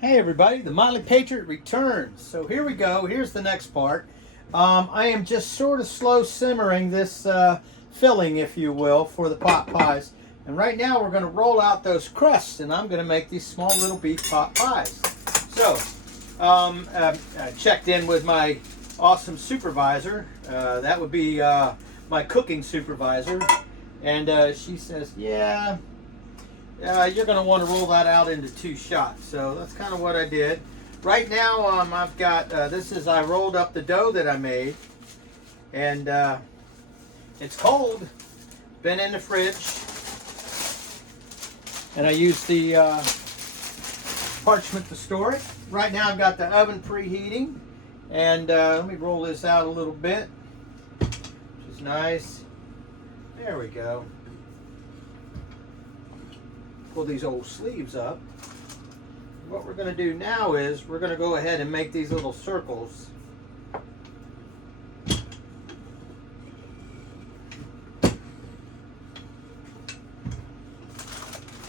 Hey everybody, the Motley Patriot returns. So here we go. Here's the next part. I am just sort of slow simmering this filling, if you will, for the pot pies. And right now we're going to roll out those crusts, and I'm going to make these small little beef pot pies. So I checked in with my awesome supervisor. That would be my cooking supervisor. And she says, yeah, you're going to want to roll that out into 2 shots. So that's kind of what I did. Right now, I've got, I rolled up the dough that I made. And it's cold. Been in the fridge. And I used the parchment to store it. Right now, I've got the oven preheating. And let me roll this out a little bit, which is nice. There we go. Pull these old sleeves up. What we're going to do now is we're going to go ahead and make these little circles.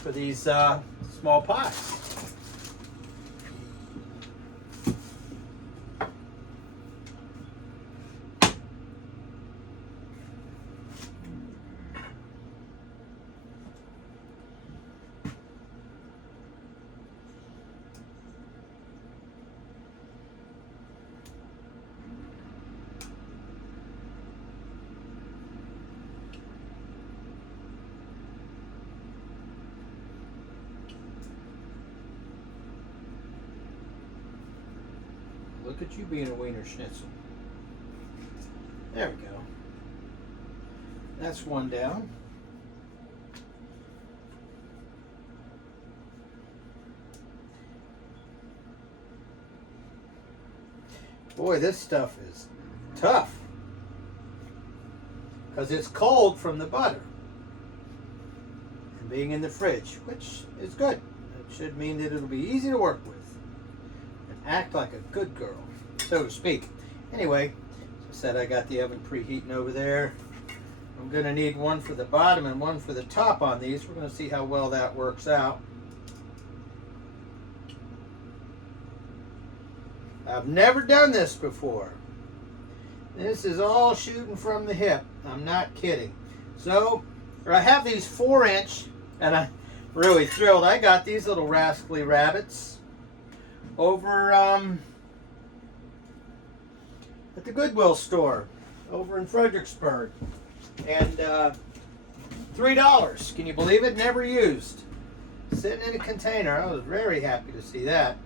For these small pies. Look at you being a wiener schnitzel. There we go. That's one down. Boy, this stuff is tough because it's cold from the butter and being in the fridge, which is good. It should mean that it'll be easy to work with. Act like a good girl, so to speak. Anyway, as I said, I got the oven preheating over there. I'm going to need one for the bottom and one for the top on these. We're going to see how well that works out. I've never done this before. This is all shooting from the hip. I'm not kidding. So, I have these 4-inch, and I'm really thrilled. I got these little rascally rabbits over at the Goodwill store over in Fredericksburg, and $3. Can you believe it? Never used, sitting in a container. I was very happy to see that.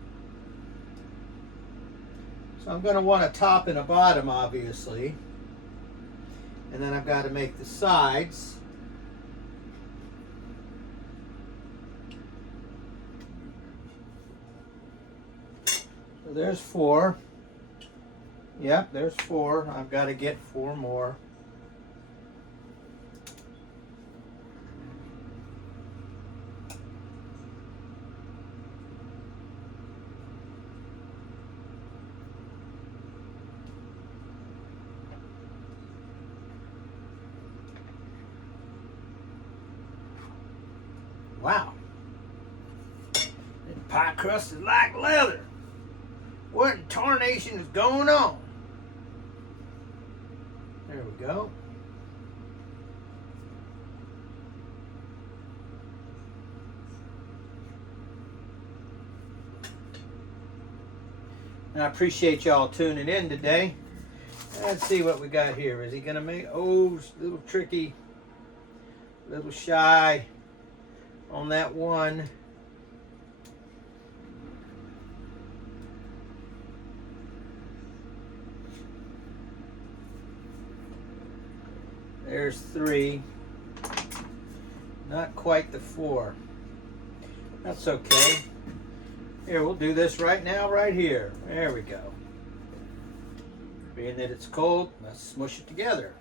So I'm going to want a top and a bottom, obviously, and then I've got to make the sides. There's 4. Yep, there's 4. I've got to get 4 more. Wow. That pie crust is like leather. What in tarnation is going on? There we go. And I appreciate y'all tuning in today. Let's see what we got here. Is he going to make... Oh, it's a little tricky. A little shy on that one. There's 3. Not quite the 4. That's okay. Here, we'll do this right now, right here. There we go. Being that it's cold, let's smush it together.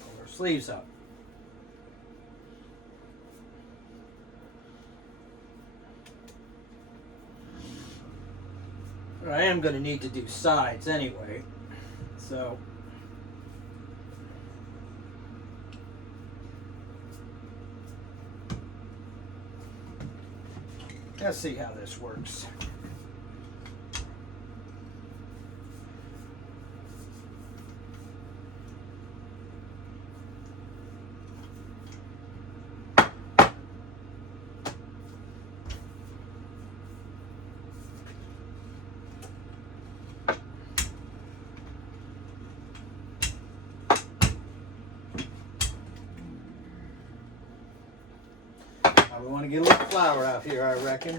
Pull our sleeves up. I am going to need to do sides anyway. So... Let's see how this works. We want to get a little flour out here, I reckon.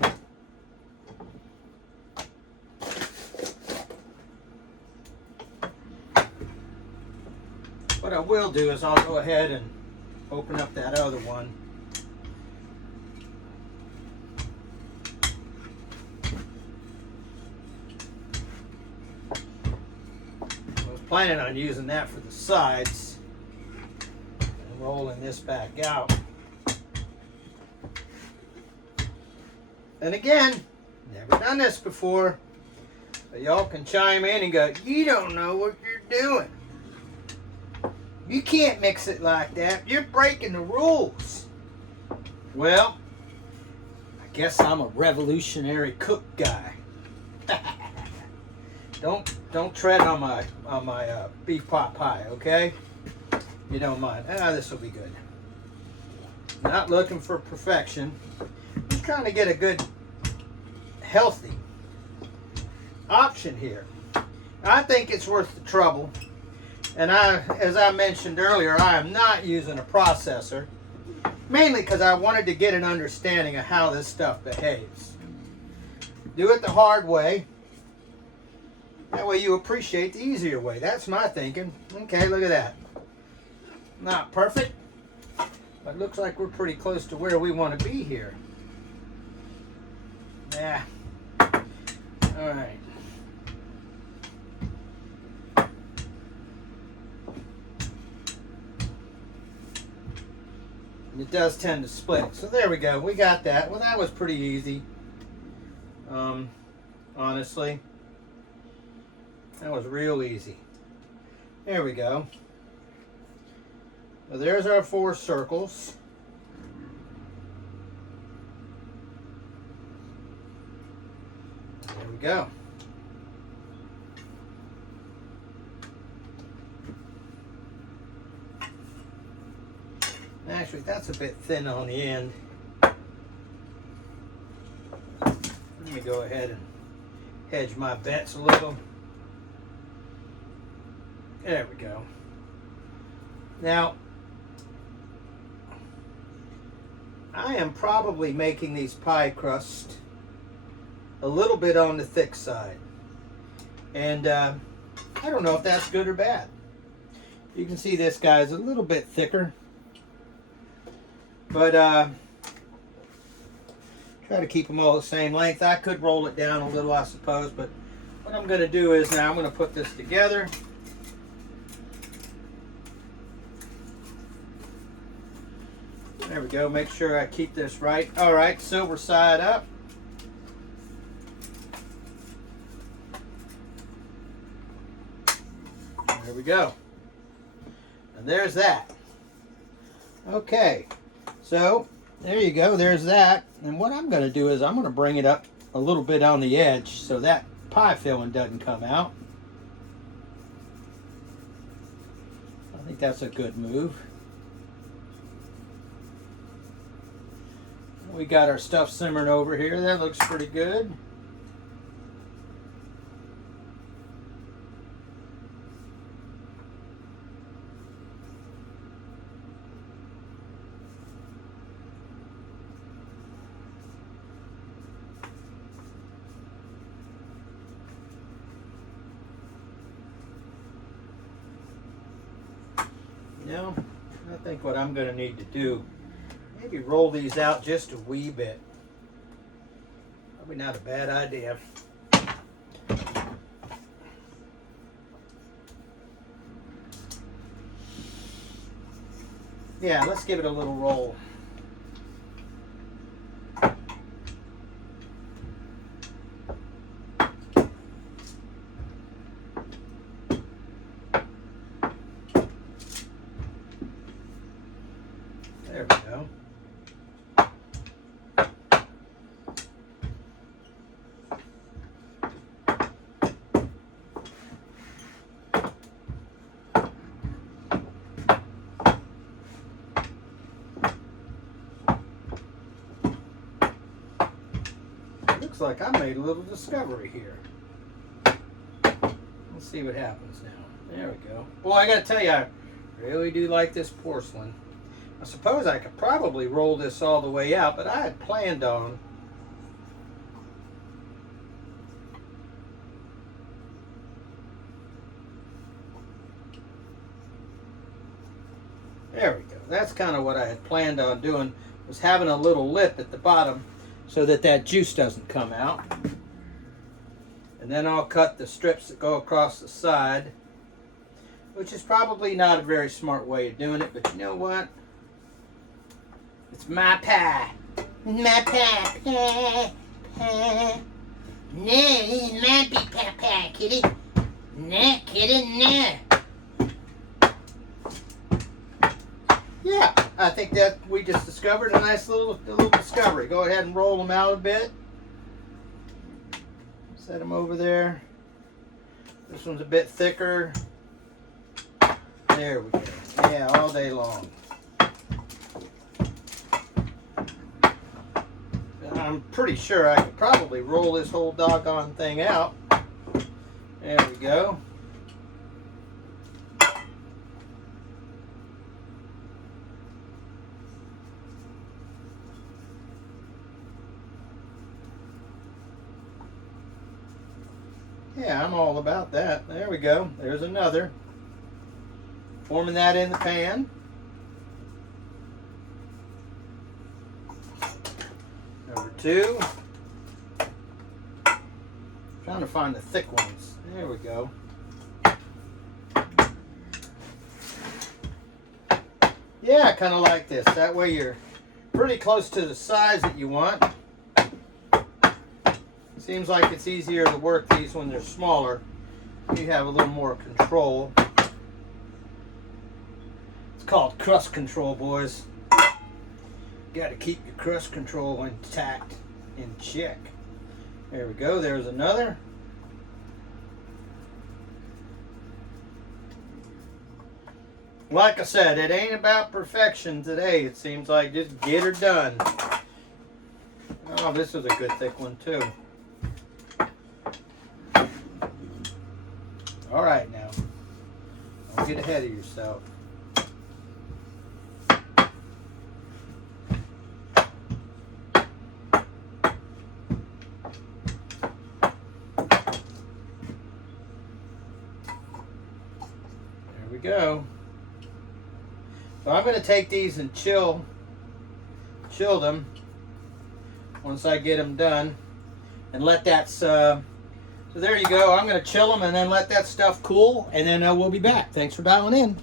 What I will do is I'll go ahead and open up that other one. I was planning on using that for the sides and rolling this back out. And again, never done this before, but y'all can chime in and go, you don't know what you're doing. You can't mix it like that. You're breaking the rules. Well, I guess I'm a revolutionary cook guy. Don't tread on my beef pot pie, okay? You don't mind. This will be good. Not looking for perfection. I'm trying to get a good, healthy option here. I think it's worth the trouble. And as I mentioned earlier, I am not using a processor, mainly because I wanted to get an understanding of how this stuff behaves. Do it the hard way. That way you appreciate the easier way. That's my thinking. Okay, look at that. Not perfect, but looks like we're pretty close to where we want to be here. Yeah. All right. It does tend to split. So there we go. We got that. Well, that was pretty easy. Honestly. That was real easy. There we go. So there's our 4 circles. There we go. Actually, that's a bit thin on the end. Let me go ahead and hedge my bets a little. There we go. Now, I am probably making these pie crust a little bit on the thick side. And I don't know if that's good or bad. You can see this guy's a little bit thicker. But try to keep them all the same length. I could roll it down a little, I suppose, but what I'm going to do is now I'm going to put this together. There we go. Make sure I keep this right. All right, silver side up. There we go. And there's that. Okay. So, there you go, there's that. And what I'm going to do is I'm going to bring it up a little bit on the edge so that pie filling doesn't come out. I think that's a good move. We got our stuff simmering over here. That looks pretty good. Now, I think what I'm going to need to do, maybe roll these out just a wee bit. Probably not a bad idea. Yeah, let's give it a little roll. There we go. Looks like I made a little discovery here. Let's see what happens now. There we go. Well, I gotta tell you, I really do like this porcelain. I suppose I could probably roll this all the way out, but I had planned on there we go. That's kind of what I had planned on doing, was having a little lip at the bottom so that that juice doesn't come out. And then I'll cut the strips that go across the side, which is probably not a very smart way of doing it, but you know what? It's my pie. My pie. Pie. Pie. No, this is my big pie, kitty. No, kitty, no. Yeah, I think that we just discovered a nice little discovery. Go ahead and roll them out a bit. Set them over there. This one's a bit thicker. There we go. Yeah, all day long. I'm pretty sure I could probably roll this whole doggone thing out. There we go. Yeah, I'm all about that. There we go. There's another. Forming that in the pan. Number two. Trying to find the thick ones. There we go. Yeah, I kind of like this. That way you're pretty close to the size that you want. Seems like it's easier to work these when they're smaller. You have a little more control. It's called crust control, boys. Got to keep your crust control intact, in check. There we go. There's another. Like I said, it ain't about perfection today. It seems like just get her done. Oh, this is a good thick one too. All right, now, don't get ahead of yourself. There we go. So I'm going to take these and chill them once I get them done, and let that. So there you go. I'm going to chill them and then let that stuff cool, and then we'll be back. Thanks for dialing in.